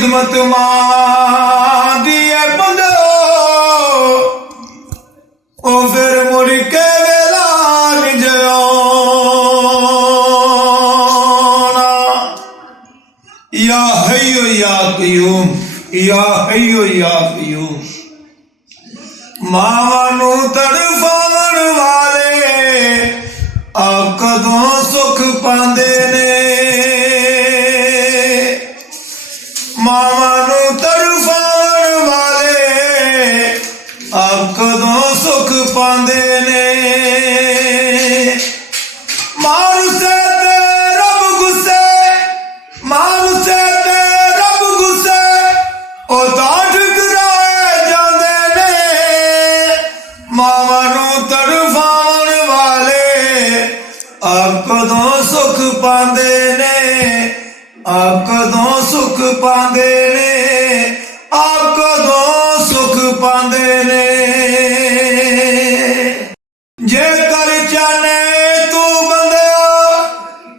खिदमत मां दी है बंदो ओ फिर मुड़ के वेला निज आना। या हय्यो या क़य्यूम, या हय्यो या क़य्यूम। मावां नूं तड़फावण वाले आप कदों सुख पांदे ने। मावां नूं तड़फावण वाले आप कदों सुख पांदे ने। मानुसे ते रब गुस्से, मानुसे ते रब गुस्से ओ तां ठुकराए जांदे ने। मावां नूं तड़फावण वाले आप कदों सुख पांदे ने। आप कदों सुख पांदे ने, आप कदों सुख पांदे ने। जेकर चाहने तू बंदिया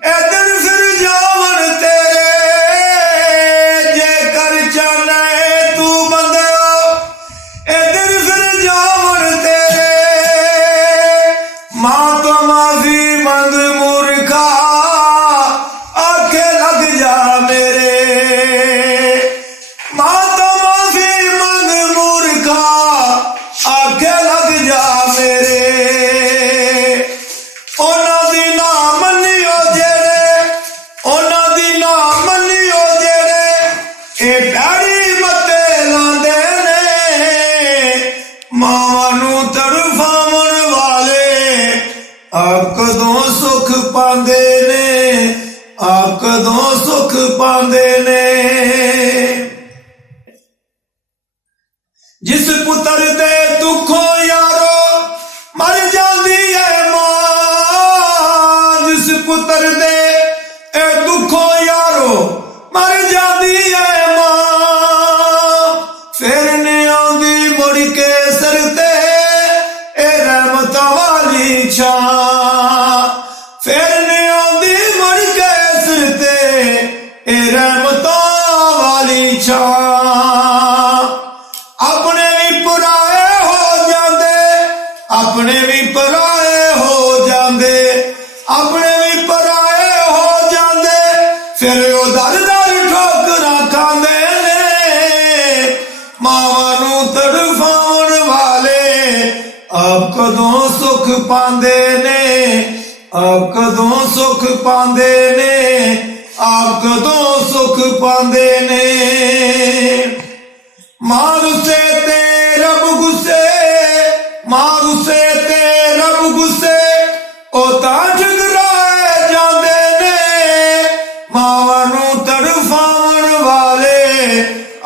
ए दिन फिर जावन तेरे। जेकर चाहने तू बंदिया ए दिन फिर जावन तेरे। मां तो माफी मंग मूर्खा आखे लग जा मेरे। मां तो माफी मंग मूर्खा आखे लग जा मेरे। ਉਹਨਾਂ ਦੀ ਨਾ ਮੰਨਿਓ ਜਿਹੜੇ, ਉਹਨਾਂ ਦੀ ਨਾ ਮੰਨਿਓ ਜਿਹੜੇ ਇਹ ਪਿਆਰੀ ਮੱਤੇ ਲਾਉਂਦੇ ਨੇ। ਮਾਵਾਂ ਨੂੰ ਤੜਫਾਵਣ ਵਾਲੇ ਆਪ ਕਦੋਂ ਸੁਖ ਪਾਉਂਦੇ ਨੇ। ਆਪ ਕਦੋਂ ਸੁਖ ਪਾਉਂਦੇ ਨੇ। ਜਿਸ ਪੁੱਤਰ ਦੇ ਦੁੱਖੋਂ ਯਾਰੋ ਮਰ ਜਾਂਦੀ ਹੈ ਮਾਂ। जिस पुत्र दे ए दुखों यारो मर जाती है मां। फिर नहीं आंदी मुड़ के सिर ते ए रहमत वाली छां। फिर नहीं आंदी मुड़ के सिर ते ए रहमत वाली छां। अपने भी पराए हो जांदे, अपने भी पराए हो जांदे, अपने भी पराए हो जांदे। फिर ओ दर दर ठोकरां खांदे ने। मावां नूं तड़फावण वाले आप कदों सुख पांदे ने। आप कदों सुख पांदे ने। आप कदों सुख पांदे ने। मारुसे ते रब गुस्से, मारुसे ते रब गुस्से ओ तां ठुकराए जांदे ने। मावां नूं तड़फावण वाले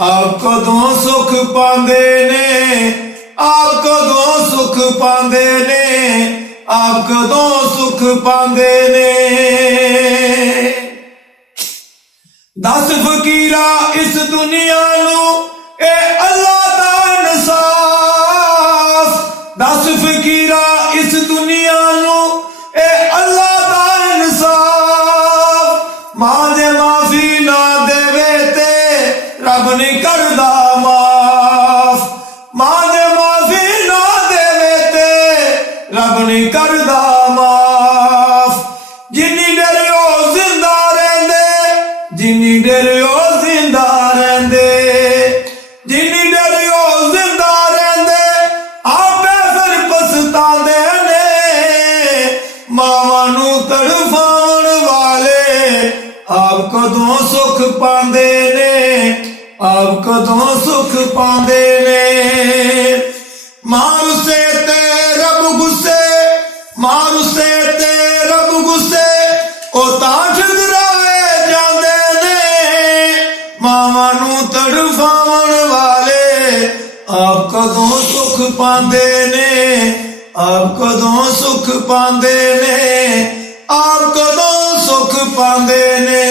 आप कदों सुख पांदे ने। आप कदों सुख पांदे ने। आप कदों सुख पांदे ने। दस फकीरा इस दुनिया नूं ए अल्लाह दा इंसाफ। दस फकीरा इस दुनिया नूं ए अल्लाह दा इंसाफ। मां दे माफी ना देवे ते रब नहीं करदा माफ। मां दे माफी ना देवे ते रब नहीं करदा माफ। जिन्नी देर ओ जिंदा रहिंदे, जिन्नी देर ओ जिंदा रहिंदे, जिन्नी देर ओ जिंदा रहिंदे आपे फिर पछतांदे ने। मावां नूं तड़फावण वाले आप कदों सुख पांदे ने। आप कदों सुख पांदे ने। मारुसे ते रब गुस्से, मारुसे ते रब गुस्से ओ तां ठुकराए जांदे ने। मावां नूं तड़फावण वाले आप कदों सुख पांदे ने। आप कदों सुख पांदे ने। आप कदों सुख पांदे ने।